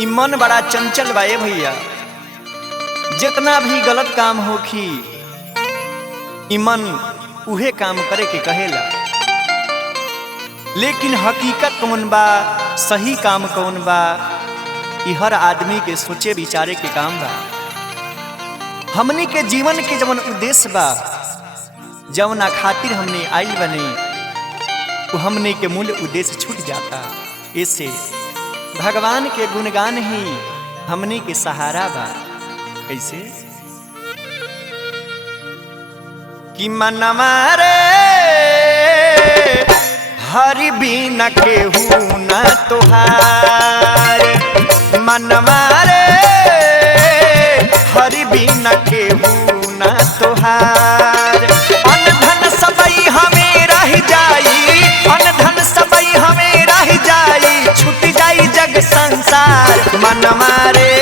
ई मन बड़ा चंचल बा ए भैया। जितना भी गलत काम होखी ई मन उहे काम करे के कहेला, लेकिन हकीकत कौन बा, सही काम कौन बा, ई हर आदमी के सोचे विचारे के काम बा। हमनी के जीवन के जवन उद्देश्य बा, जवना खातिर हमने आइल बने, वो हमने के मूल उद्देश्य छूट जाता। ऐसे भगवान के गुणगान ही हमने के सहारा बा। कैसे कि मनवा रे हरि बिना केहू न तोहार, मनवा रे हरि बिना केहू न तोहार। अन धन सबई हमें रह जाई, अन धन सबई हमें रह जाई, छूट जाई जग संसार। मनवा रे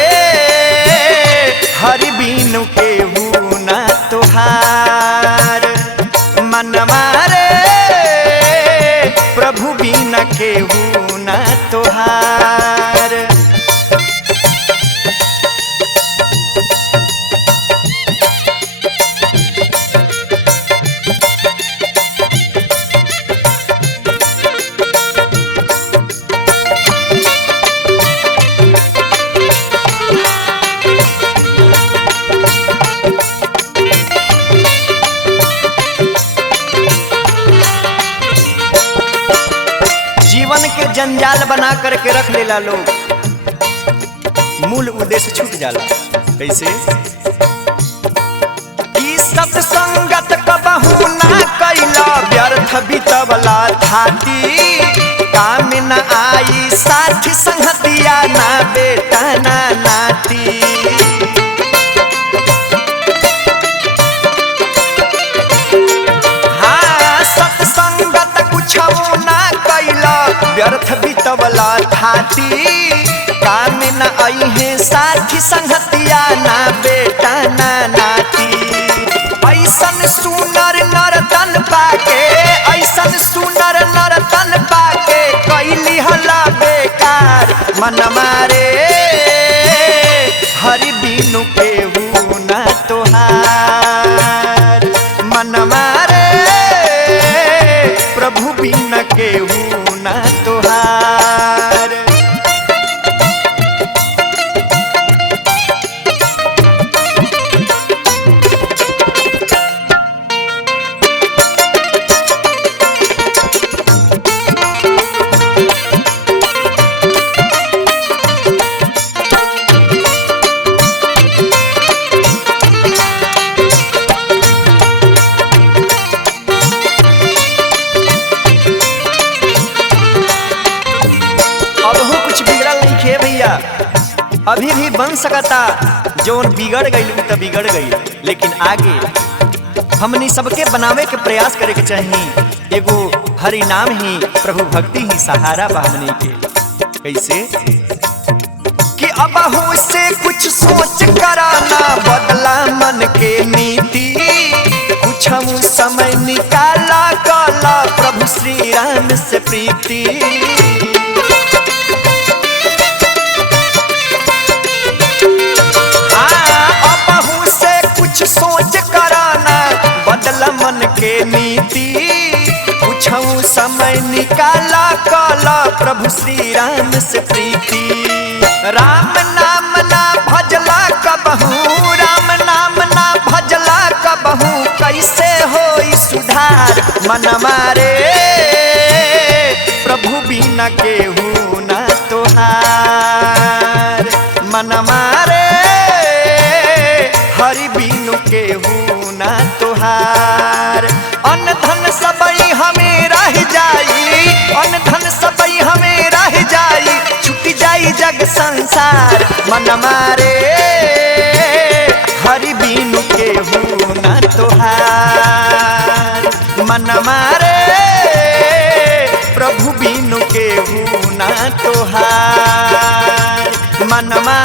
हरि बिनु केहू न तोहार, मनवा रे प्रभु बिना केहू न तोहार। जीवन के जंजाल बना करके रख लेला लोग, मूल उद्देश्य छूट जाला। कैसे ई सत्संगत कबहू ना कैला, व्यर्थ बितवला थाती, काम न आई साथी संगतिया, ना बेटा ना नाती। व्यर्थ बितवला थाती, काम न आई है साथी संगतिया, ना बेटा ना नाती। ऐसन सुनर नर तन पाके, ऐसन सुनर नर तन पाके, कैली हला बेकार। मनवा रे हरि बिनु केहू न तोहार, मनवा रे प्रभु बिन केहू न तोहार। अभी भी बन सकता, जोन बिगड़ गई तो बिगड़ गई, लेकिन आगे हमनी सबके बनावे के प्रयास करे के चाहिए। एगो हरि नाम ही प्रभु भक्ति ही सहारा बा हमनी के। कैसे कि अब से कुछ सोच कराना, बदला मन के नीति, कुछ समय निकाला काला, प्रभु श्री राम से प्रीति। सोच कराना, बदला मन के नीति, कुछ समय निकाला काला, प्रभु श्री राम से प्रीति। राम नाम ना भजला कबहू, राम नाम ना भजला कबहू, कैसे होई सुधार। मनवा रे प्रभु बिना केहू न तोहार, मनवा रे हरि बिनु केहू न तोहार। अन धन सबई हमें रह जाई, अन धन सबई हमें रह जाई, छूट जाई जग संसार। मनवा रे हरि बिनु केहू न तोहार, मनवा रे प्रभु बिनु केहू न तोहार, मनवा